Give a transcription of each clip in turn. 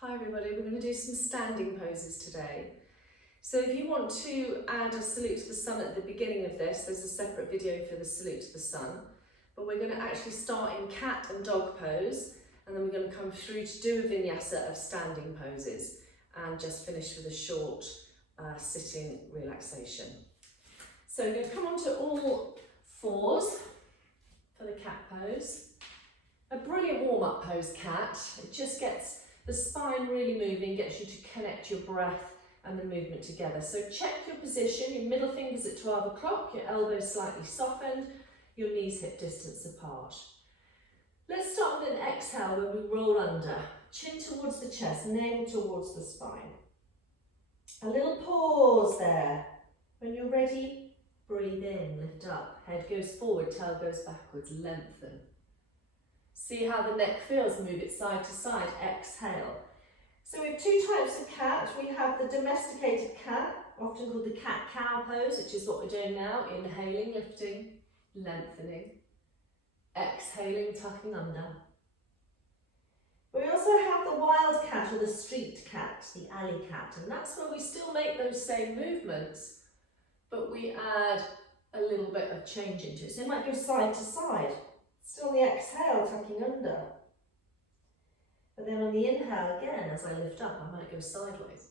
Hi everybody, we're going to do some standing poses today. So if you want to add a salute to the sun at the beginning of this, there's a separate video for the salute to the sun. But we're going to actually start in cat and dog pose, and then we're going to come through to do a vinyasa of standing poses and just finish with a short sitting relaxation. So we're going to come onto all fours for the cat pose. A brilliant warm-up pose, cat. It just gets the spine really moving, gets you to connect your breath and the movement together. So check your position, your middle finger's at 12 o'clock, your elbows slightly softened, your knees hip distance apart. Let's start with an exhale where we roll under, chin towards the chest, navel towards the spine. A little pause there. When you're ready, breathe in, lift up, head goes forward, tail goes backwards, lengthen. See how the neck feels, move it side to side, exhale. So we have two types of cat. We have the domesticated cat, often called the cat-cow pose, which is what we're doing now. Inhaling, lifting, lengthening. Exhaling, tucking under. We also have the wild cat or the street cat, the alley cat, and that's where we still make those same movements, but we add a little bit of change into it. So it might go side to side. Still on the exhale, tucking under. But then on the inhale again, as I lift up, I might go sideways.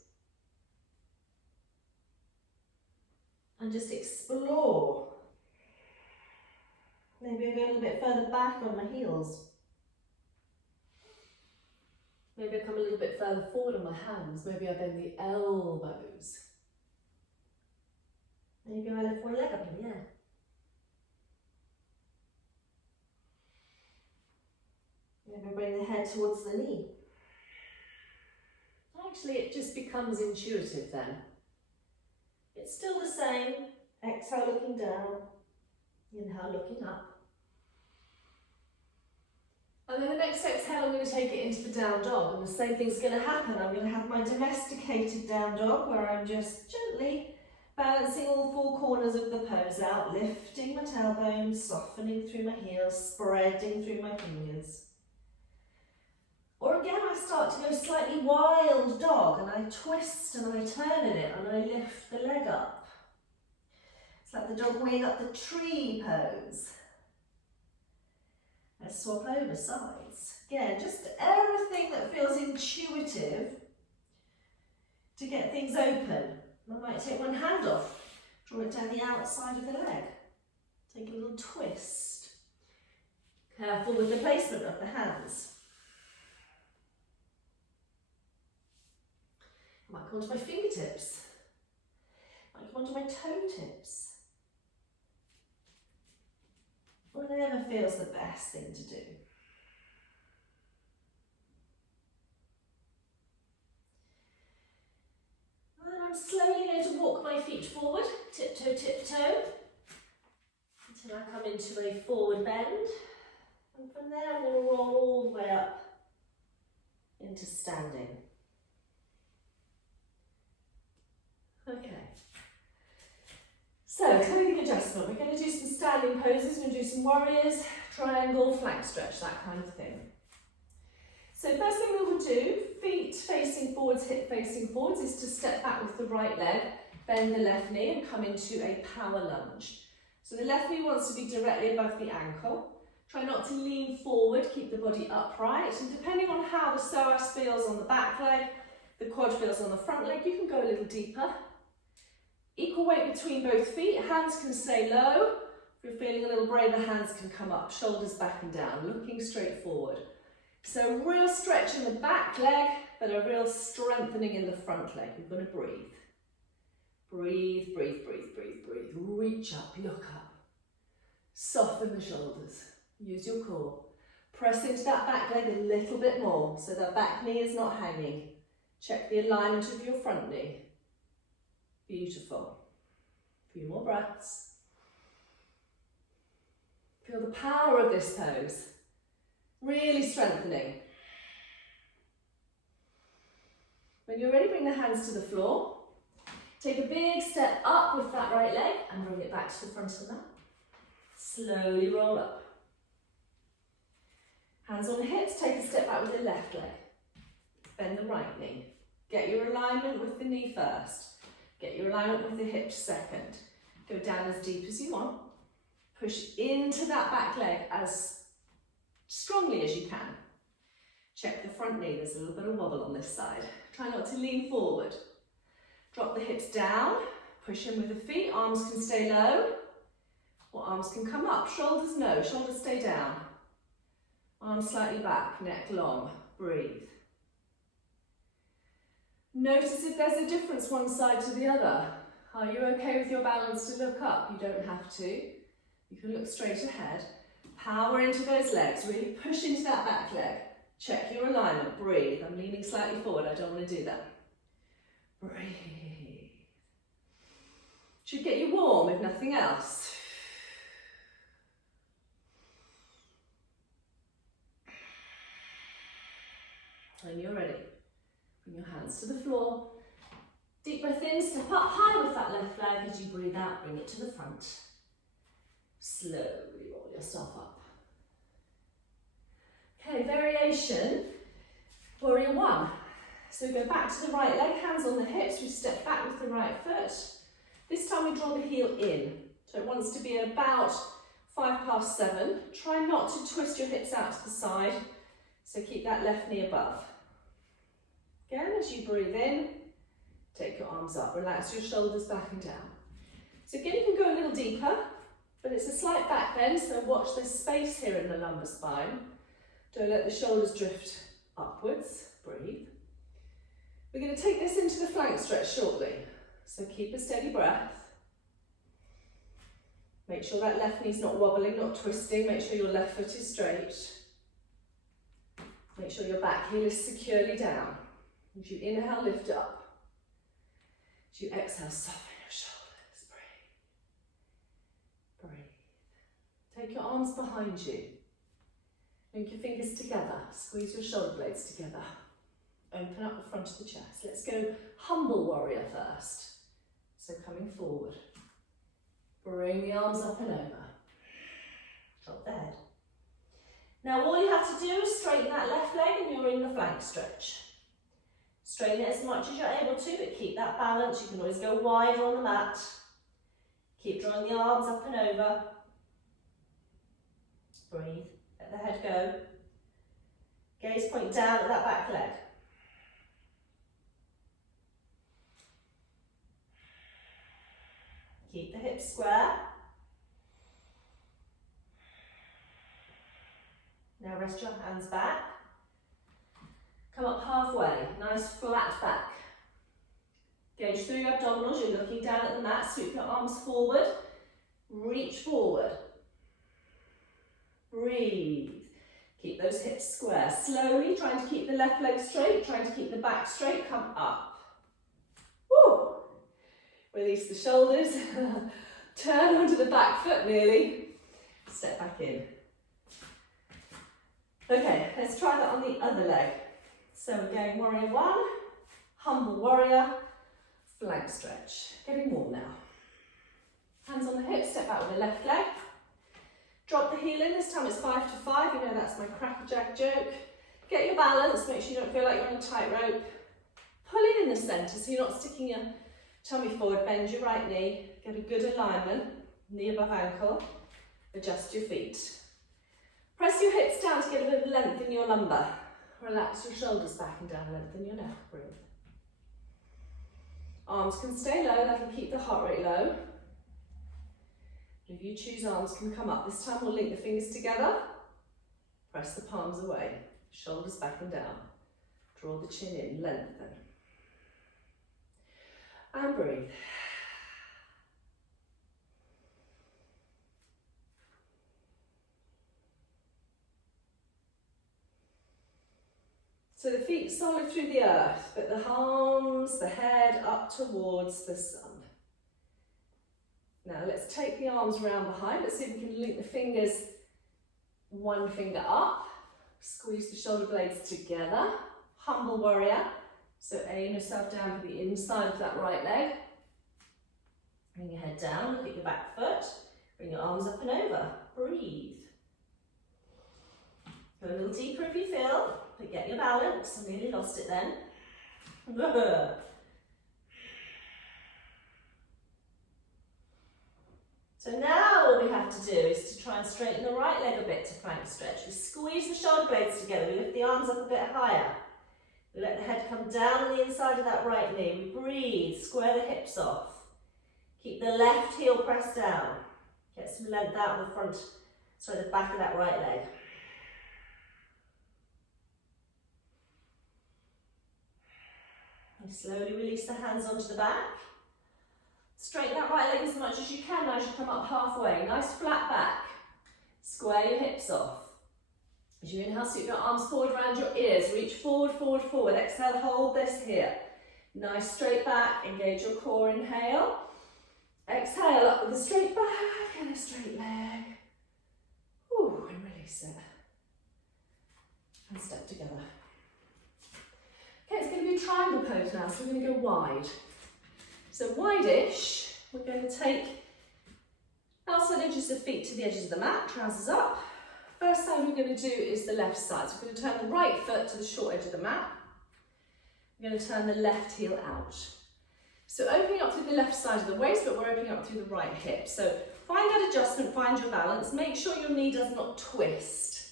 And just explore. Maybe I go a little bit further back on my heels. Maybe I come a little bit further forward on my hands. Maybe I bend the elbows. Maybe I lift one leg up in the air. Maybe bring the head towards the knee. Actually, it just becomes intuitive then. It's still the same. Exhale, looking down. Inhale, looking up. And then the next exhale, I'm going to take it into the down dog. And the same thing's going to happen. I'm going to have my domesticated down dog where I'm just gently balancing all four corners of the pose out, lifting my tailbone, softening through my heels, spreading through my fingers. Or again, I start to go slightly wild dog and I twist and I turn in it and I lift the leg up. It's like the dog weighing up the tree pose. I swap over sides. Again, just everything that feels intuitive to get things open. I might take one hand off, draw it down the outside of the leg. Take a little twist. Careful with the placement of the hands. I might come onto my fingertips. I might come onto my toe tips. Whatever feels the best thing to do. And then I'm slowly going to walk my feet forward, tiptoe, tiptoe, until I come into a forward bend. And from there I'm going to roll all the way up into standing. Okay, so clothing adjustment. We're going to do some standing poses. We're going to do some warriors, triangle, flank stretch, that kind of thing. So first thing we will do, feet facing forwards, hip facing forwards, is to step back with the right leg, bend the left knee and come into a power lunge. So the left knee wants to be directly above the ankle. Try not to lean forward, keep the body upright, and depending on how the psoas feels on the back leg, the quad feels on the front leg, you can go a little deeper. Equal weight between both feet, hands can stay low. If you're feeling a little braver, hands can come up, shoulders back and down, looking straight forward. So real stretch in the back leg, but a real strengthening in the front leg. You're going to breathe. Breathe, breathe, breathe, breathe, breathe. Reach up, look up. Soften the shoulders. Use your core. Press into that back leg a little bit more so that back knee is not hanging. Check the alignment of your front knee. Beautiful. A few more breaths. Feel the power of this pose. Really strengthening. When you're ready, bring the hands to the floor. Take a big step up with that right leg and bring it back to the front of the mat. Slowly roll up. Hands on hips, take a step back with the left leg. Bend the right knee. Get your alignment with the knee first. Get your alignment with the hips second. Go down as deep as you want. Push into that back leg as strongly as you can. Check the front knee, there's a little bit of wobble on this side. Try not to lean forward. Drop the hips down, push in with the feet, arms can stay low, or arms can come up. Shoulders no, shoulders stay down. Arms slightly back, neck long, breathe. Notice if there's a difference one side to the other. Are you okay with your balance to look up? You don't have to. You can look straight ahead. Power into those legs, really push into that back leg. Check your alignment, breathe. I'm leaning slightly forward, I don't want to do that. Breathe. Should get you warm if nothing else. When you're ready, bring your hands to the floor. Deep breath in, step up high with that left leg. As you breathe out, bring it to the front. Slowly roll yourself up. Okay, variation, warrior one. So we go back to the right leg, hands on the hips, we step back with the right foot. This time we draw the heel in. So it wants to be at about 7:05. Try not to twist your hips out to the side, so keep that left knee above. Again, as you breathe in, take your arms up, relax your shoulders back and down. So again, you can go a little deeper, but it's a slight back bend, so watch this space here in the lumbar spine. Don't let the shoulders drift upwards, breathe. We're going to take this into the flank stretch shortly, so keep a steady breath. Make sure that left knee's not wobbling, not twisting, make sure your left foot is straight. Make sure your back heel is securely down. As you inhale, lift up. As you exhale, soften your shoulders, breathe. Breathe. Take your arms behind you. Link your fingers together, squeeze your shoulder blades together. Open up the front of the chest. Let's go humble warrior first. So coming forward. Bring the arms up and over. Drop the head. Now all you have to do is straighten that left leg and you're in the flank stretch. Straighten it as much as you're able to, but keep that balance. You can always go wider on the mat. Keep drawing the arms up and over. Breathe. Let the head go. Gaze point down at that back leg. Keep the hips square. Now rest your hands back. Come up halfway, nice flat back. Gauge through your abdominals, you're looking down at the mat, sweep your arms forward, reach forward. Breathe. Keep those hips square. Slowly, trying to keep the left leg straight, trying to keep the back straight, come up. Woo! Release the shoulders, turn onto the back foot nearly, step back in. Okay, let's try that on the other leg. So we're going warrior one, humble warrior, flank stretch. Getting warm now. Hands on the hips, step back with the left leg. Drop the heel in, this time it's 5-5, you know that's my crackerjack joke. Get your balance, make sure you don't feel like you're on a tightrope. Pull in the centre so you're not sticking your tummy forward, bend your right knee, get a good alignment, knee above ankle, adjust your feet. Press your hips down to get a bit of length in your lumbar. Relax your shoulders back and down, lengthen your neck, breathe. Arms can stay low, that'll keep the heart rate low. If you choose, arms can come up. This time we'll link the fingers together, press the palms away, shoulders back and down. Draw the chin in, lengthen. And breathe. So the feet solid through the earth, but the arms, the head up towards the sun. Now let's take the arms around behind. Let's see if we can link the fingers, one finger up, squeeze the shoulder blades together. Humble warrior. So aim yourself down to the inside of that right leg. Bring your head down, look at your back foot. Bring your arms up and over. Breathe. Go a little deeper if you feel, but get your balance. I nearly lost it then. So now what we have to do is to try and straighten the right leg a bit to plank stretch. We squeeze the shoulder blades together, we lift the arms up a bit higher. We let the head come down on the inside of that right knee. We breathe, square the hips off. Keep the left heel pressed down. Get some length out of the front, sorry, the back of that right leg. And slowly release the hands onto the back. Straighten that right leg as much as you can as you come up halfway. Nice flat back. Square your hips off. As you inhale, sweep your arms forward around your ears. Reach forward, forward, forward. Exhale, hold this here. Nice straight back. Engage your core. Inhale. Exhale, up with a straight back and a straight leg. Ooh, and release it. And step together. Okay, it's going to be a triangle pose now, so we're going to go wide. So wide-ish, we're going to take outside edges of feet to the edges of the mat, trousers up. First side we're going to do is the left side. So we're going to turn the right foot to the short edge of the mat. We're going to turn the left heel out. So opening up through the left side of the waist, but we're opening up through the right hip. So find that adjustment, find your balance. Make sure your knee does not twist.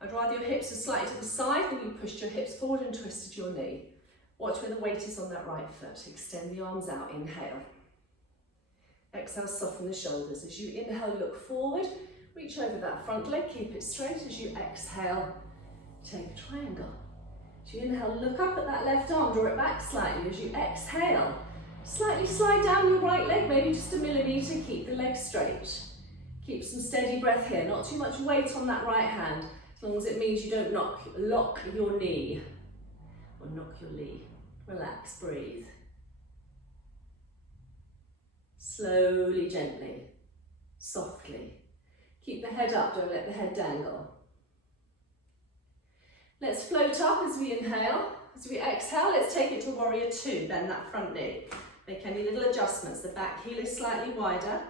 I'd rather your hips are slightly to the side than you pushed your hips forward and twisted your knee. Watch where the weight is on that right foot. Extend the arms out, inhale. Exhale, soften the shoulders. As you inhale, look forward. Reach over that front leg, keep it straight. As you exhale, take a triangle. As you inhale, look up at that left arm, draw it back slightly. As you exhale, slightly slide down your right leg, maybe just a millimetre, keep the leg straight. Keep some steady breath here, not too much weight on that right hand, as long as it means you don't lock your knee, or knock your knee. Relax, breathe. Slowly, gently, softly. Keep the head up, don't let the head dangle. Let's float up as we inhale. As we exhale, let's take it to warrior two, bend that front knee. Make any little adjustments. The back heel is slightly wider.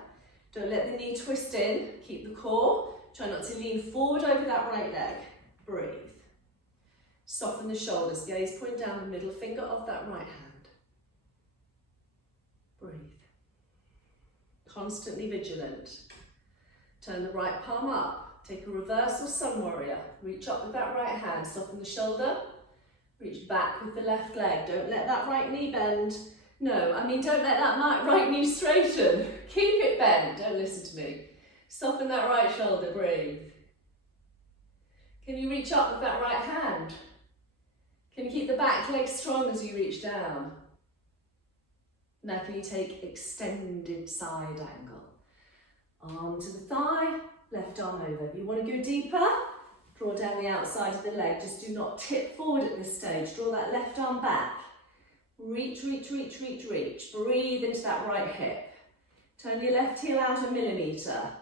Don't let the knee twist in. Keep the core. Try not to lean forward over that right leg. Breathe. Soften the shoulders. Gaze point down the middle finger of that right hand. Breathe. Constantly vigilant. Turn the right palm up. Take a reverse or sun warrior. Reach up with that right hand. Soften the shoulder. Reach back with the left leg. Don't let that right knee bend. No, I mean don't let that right knee straighten. Keep it bent. Don't listen to me. Soften that right shoulder. Breathe. Can you reach up with that right hand? Can you keep the back leg strong as you reach down? Now can you take extended side angle? Arm to the thigh, left arm over. If you want to go deeper, draw down the outside of the leg. Just do not tip forward at this stage. Draw that left arm back. Reach, reach, reach, reach, reach. Breathe into that right hip. Turn your left heel out a millimetre.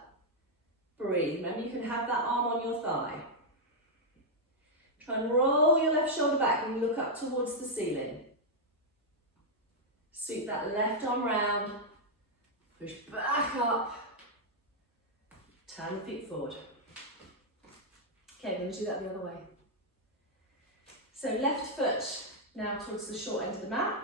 Breathe. Remember you can have that arm on your thigh. Try and roll your left shoulder back and look up towards the ceiling. Sweep that left arm round. Push back up. Turn the feet forward. Okay, I'm going to do that the other way. So left foot now towards the short end of the mat.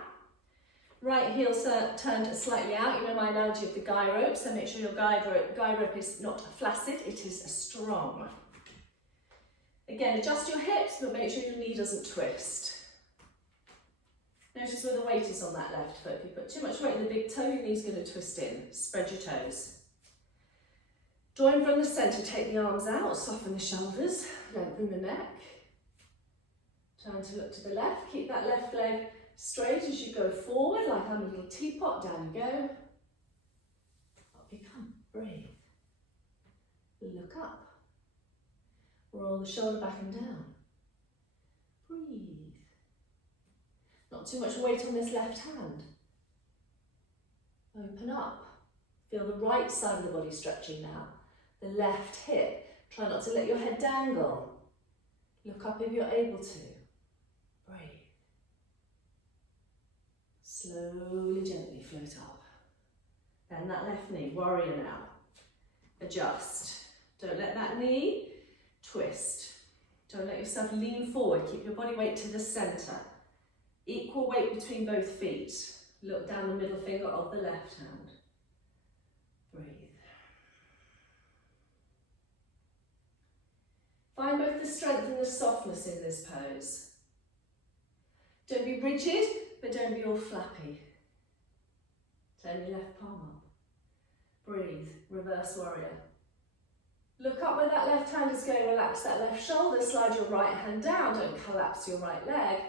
Right heel turned slightly out. You know my analogy of the guy rope, so make sure your guy rope is not flaccid, it is strong. Again, adjust your hips, but make sure your knee doesn't twist. Notice where the weight is on that left foot. If you put too much weight in the big toe, your knee's going to twist in. Spread your toes. Join from the centre, take the arms out, soften the shoulders, lengthen the neck. Turn to look to the left, keep that left leg straight as you go forward, like I'm a little teapot, down you go. Up you come, breathe. Look up. Roll the shoulder back and down. Breathe. Not too much weight on this left hand. Open up. Feel the right side of the body stretching now. The left hip. Try not to let your head dangle. Look up if you're able to. Breathe. Slowly, gently float up. Bend that left knee. Warrior now. Adjust. Don't let that knee twist. Don't let yourself lean forward. Keep your body weight to the centre. Equal weight between both feet. Look down the middle finger of the left hand. Breathe. Find both the strength and the softness in this pose. Don't be rigid, but don't be all flappy. Turn your left palm up. Breathe, reverse warrior. Look up where that left hand is going, relax that left shoulder, slide your right hand down, don't collapse your right leg.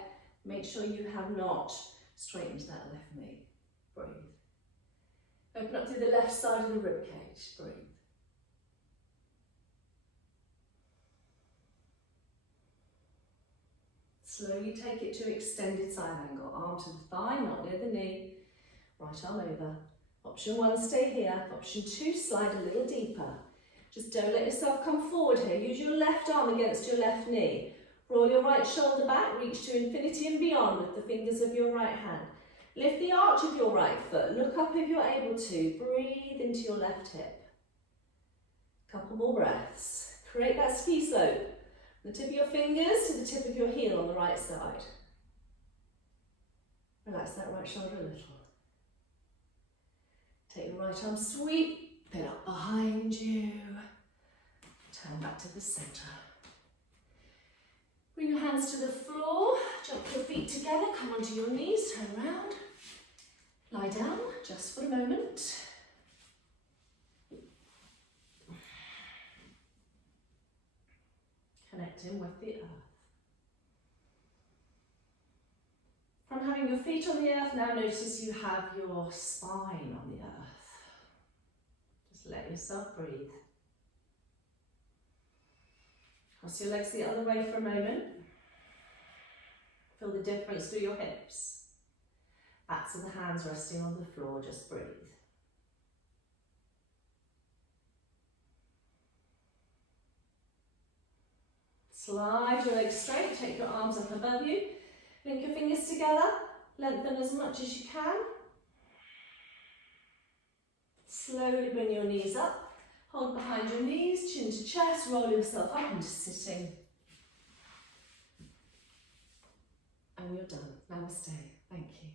Make sure you have not straightened that left knee. Breathe. Open up through the left side of the rib cage. Breathe. Slowly take it to extended side angle. Arm to the thigh, not near the knee. Right arm over. Option 1, stay here. Option 2, slide a little deeper. Just don't let yourself come forward here. Use your left arm against your left knee. Roll your right shoulder back, reach to infinity and beyond with the fingers of your right hand. Lift the arch of your right foot. Look up if you're able to. Breathe into your left hip. Couple more breaths. Create that ski slope. The tip of your fingers to the tip of your heel on the right side. Relax that right shoulder a little. Take your right arm, sweep it up behind you. Turn back to the centre. Bring your hands to the floor, jump your feet together, come onto your knees, turn around. Lie down just for a moment. Connecting with the earth. From having your feet on the earth, now notice you have your spine on the earth. Just let yourself breathe. Cross your legs the other way for a moment. Feel the difference through your hips. Backs of the hands resting on the floor, just breathe. Slide your legs straight, take your arms up above you. Link your fingers together, lengthen as much as you can. Slowly bring your knees up. Hold behind your knees, chin to chest, roll yourself up into sitting. And you're done. Namaste. Thank you.